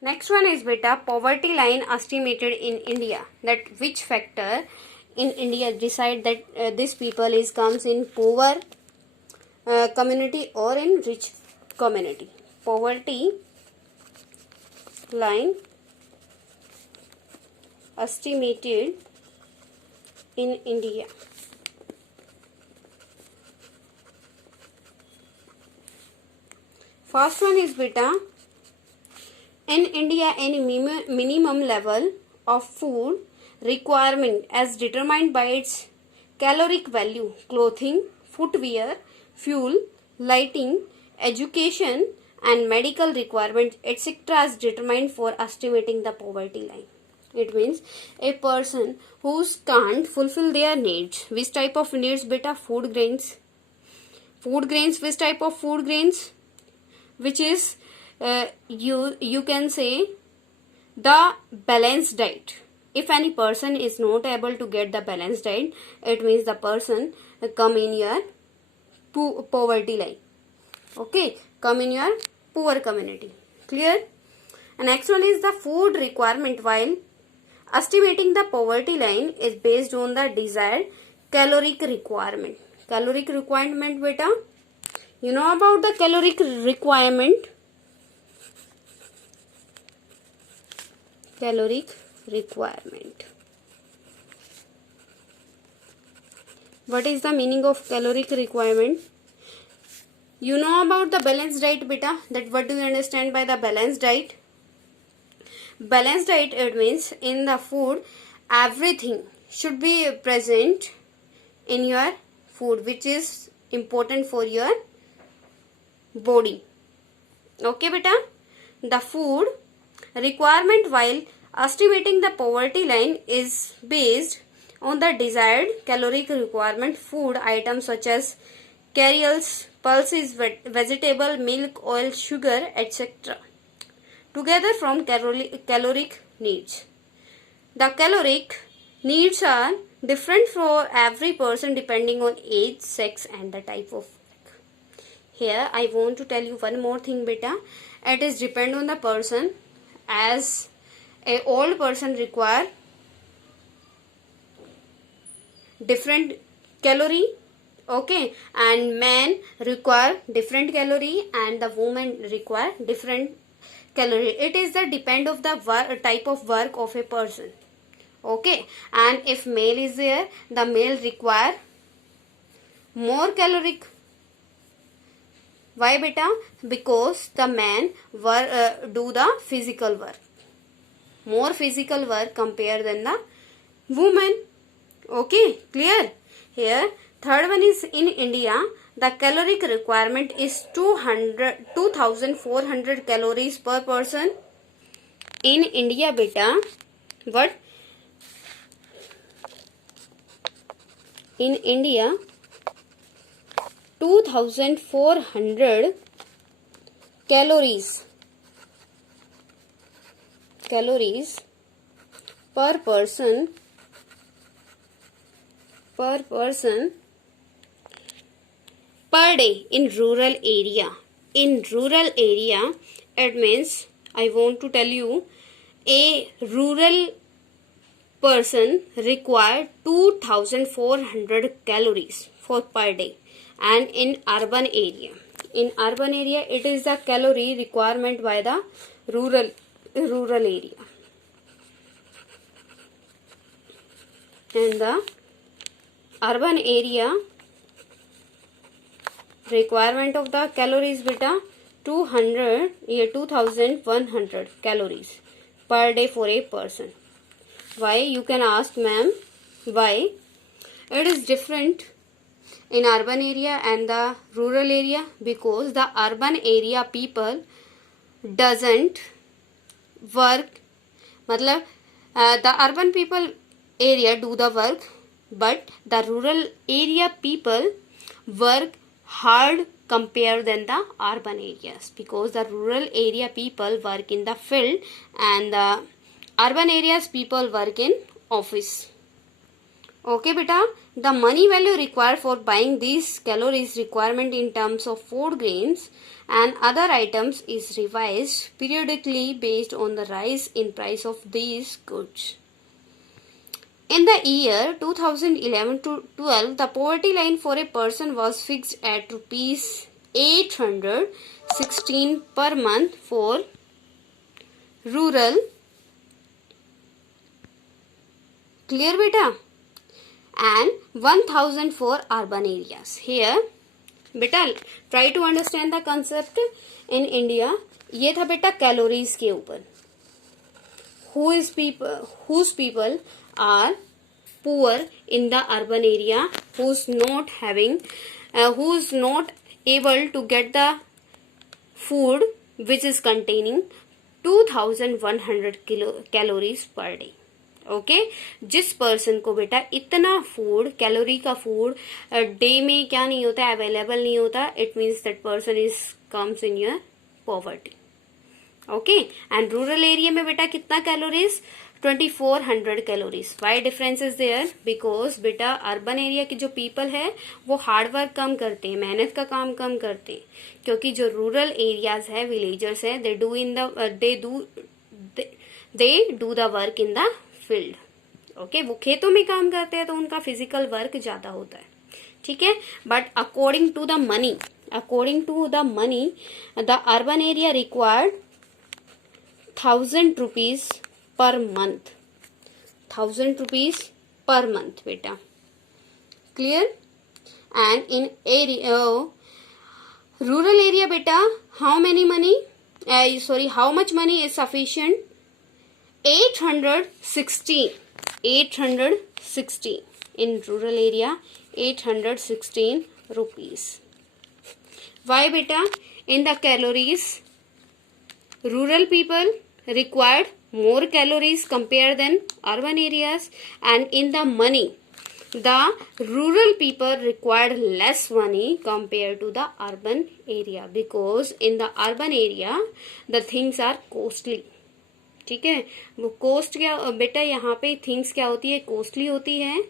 Next one is beta poverty line estimated in India. That which factor in India decide that this people is comes in poor community or in rich community. Poverty line estimated in India. First one is beta. In India, any minimum level of food requirement as determined by its caloric value, clothing, footwear, fuel, lighting, education and medical requirements etc. is determined for estimating the poverty line. It means a person who can't fulfill their needs. Which type of needs beta? Food grains. Food grains, which type of food grains? Which is you can say the balanced diet. If any person is not able to get the balanced diet, it means the person come in your poverty line. Okay, come in your poor community. Clear? And next one is the food requirement. While estimating the poverty line is based on the desired caloric requirement. Caloric requirement beta, you know about the caloric requirement? Caloric requirement. What is the meaning of caloric requirement? You know about the balanced diet beta. That what do you understand by the balanced diet? Balanced diet, it means in the food everything should be present in your food which is important for your body. Okay beta? The food requirement while estimating the poverty line is based on the desired caloric requirement. Food items such as cereals, pulses, vegetable, milk, oil, sugar, etc. together from caloric needs. The caloric needs are different for every person depending on age, sex and the type of work. Here I want to tell you one more thing beta. It is depend on the person. As a old person require different calorie, okay, and man require different calorie and the woman require different calorie. It is the depend of the type of work of a person. Okay, and if male is there, the male require more caloric. Why beta? Because the man do the physical work. More physical work compared than the woman. Okay, clear? Here, third one is in India, the caloric requirement is 2400 calories per person. In India beta, what? In India, 2400 calories per person per day in rural area. In rural area, it means I want to tell you a rural person require 2400 calories for per day. And in urban area, it is the calorie requirement by the rural area. And the urban area requirement of the calories beta 2100 calories per day for a person. Why? You can ask ma'am, why it is different in urban area and the rural area? Because the urban area people doesn't work, the urban people area do the work, but the rural area people work hard compared than the urban areas, because the rural area people work in the field and the urban areas people work in office. Okay beta, The money value required for buying these calories requirement in terms of food grains and other items is revised periodically based on the rise in price of these goods. In the year 2011 to 12, the poverty line for a person was fixed at rupees 816 per month for rural. Clear beta? And 1000 for urban areas. Here बेटा try to understand the concept in India. ये था बेटा calories के ऊपर. Whose people are poor in the urban area, who's not able to get the food which is containing 2100 calories per day. Okay जिस person को बेटा इतना food calorie का फूड डे में क्या नहीं होता, अवेलेबल नहीं होता, it means that person is comes in your poverty. Okay and rural area में बेटा कितना calories 2400 calories. Why difference is there? Because बेटा अर्बन एरिया के जो पीपल है वो हार्ड वर्क कम करते हैं, मेहनत का काम कम करते हैं, क्योंकि जो रूरल एरियाज है, विलेजर्स है, they do the work in the field. Okay वो खेतों में काम करते हैं तो उनका फिजिकल वर्क ज्यादा होता है. ठीक है. But according to the money the urban area required 1000 rupees per month. 1000 rupees per month बेटा. Clear. And in rural area बेटा how much money is sufficient? 816 in rural area, 816 rupees. Why beta? In the calories, rural people required more calories compared than urban areas, and in the money, the rural people required less money compared to the urban area, because in the urban area the things are costly. ठीक है. वो cost क्या बेटा, यहाँ पे things क्या होती है, कॉस्टली होती है.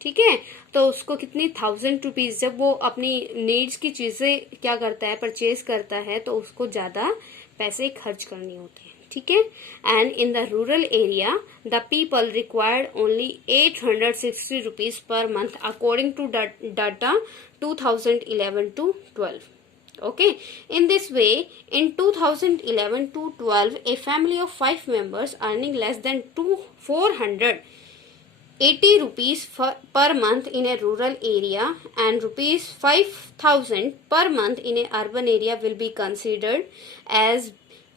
ठीक है. तो उसको कितनी 1000 रुपीज, जब वो अपनी नीड्स की चीजें क्या करता है, परचेज करता है, तो उसको ज्यादा पैसे खर्च करनी होते हैं. ठीक है. And in the rural area the people required only 860 rupees per month according to data 2011 to 12. Okay, in this way, in 2011 to 12, a family of 5 members earning less than 480 rupees per month in a rural area and rupees 5000 per month in a urban area will be considered as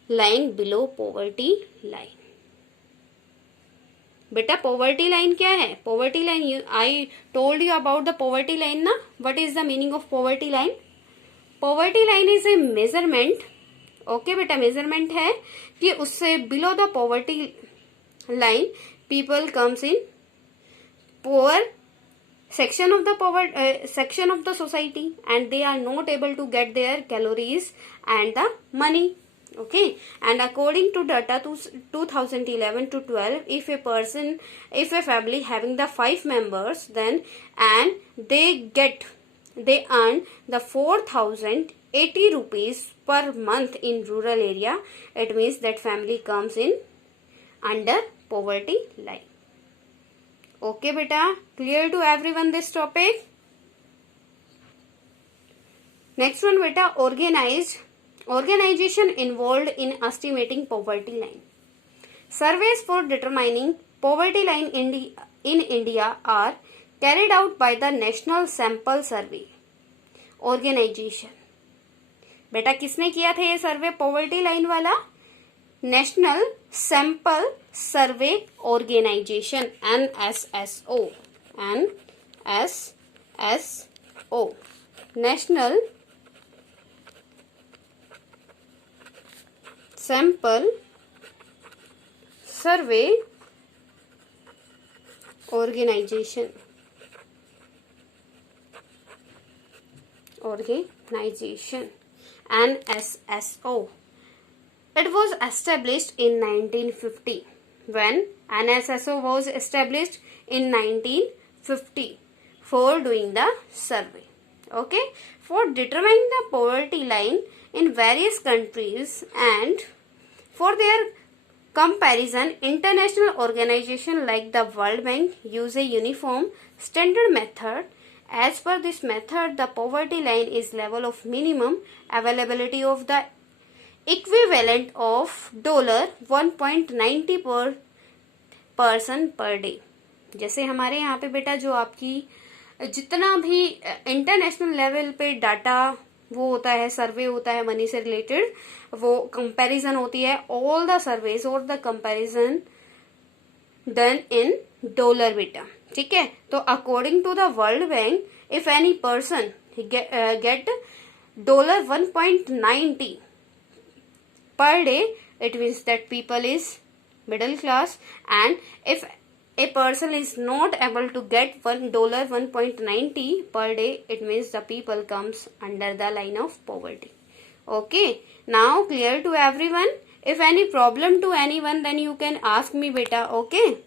lying below poverty line. बेटा poverty line क्या है? Poverty line, I told you about the poverty line ना. What is the meaning of poverty line? Poverty line is a measurement. Okay बेटा measurement है कि उससे below the poverty line people comes in poor section of the society and they are not able to get their calories and the money. Okay, and according to data to 2011 to 12, if a family having the 5 members, then and they earn the 4080 rupees per month in rural area, it means that family comes in under poverty line. Okay beta, clear to everyone this topic? Next one beta, organization involved in estimating poverty line. Surveys for determining poverty line in India are carried out by the National Sample Survey Organization. बेटा किसने किया था ये survey poverty line वाला? National sample survey organisation, NSSO. National sample survey organization. NSSO. It was established in 1950. When NSSO was established in 1950 for doing the survey. Okay, for determining the poverty line in various countries and for their comparison, international organizations like the World Bank use a uniform standard method. As per this method, the poverty line is level of minimum availability of the equivalent of $1.90 per person per day. जैसे हमारे यहाँ पे बेटा जो आपकी जितना भी international level पे डाटा वो होता है, सर्वे होता है मनी से रिलेटेड, वो कंपैरिजन होती है, ऑल द सर्वेज और the comparison done in dollar बेटा. ठीक है, तो according to the World Bank, if any person get $1.90 per day, it means that people is middle class, and if a person is not able to get $1.90 per day, it means the people comes under the line of poverty. Okay, now clear to everyone? If any problem to anyone, then you can ask me beta. Okay.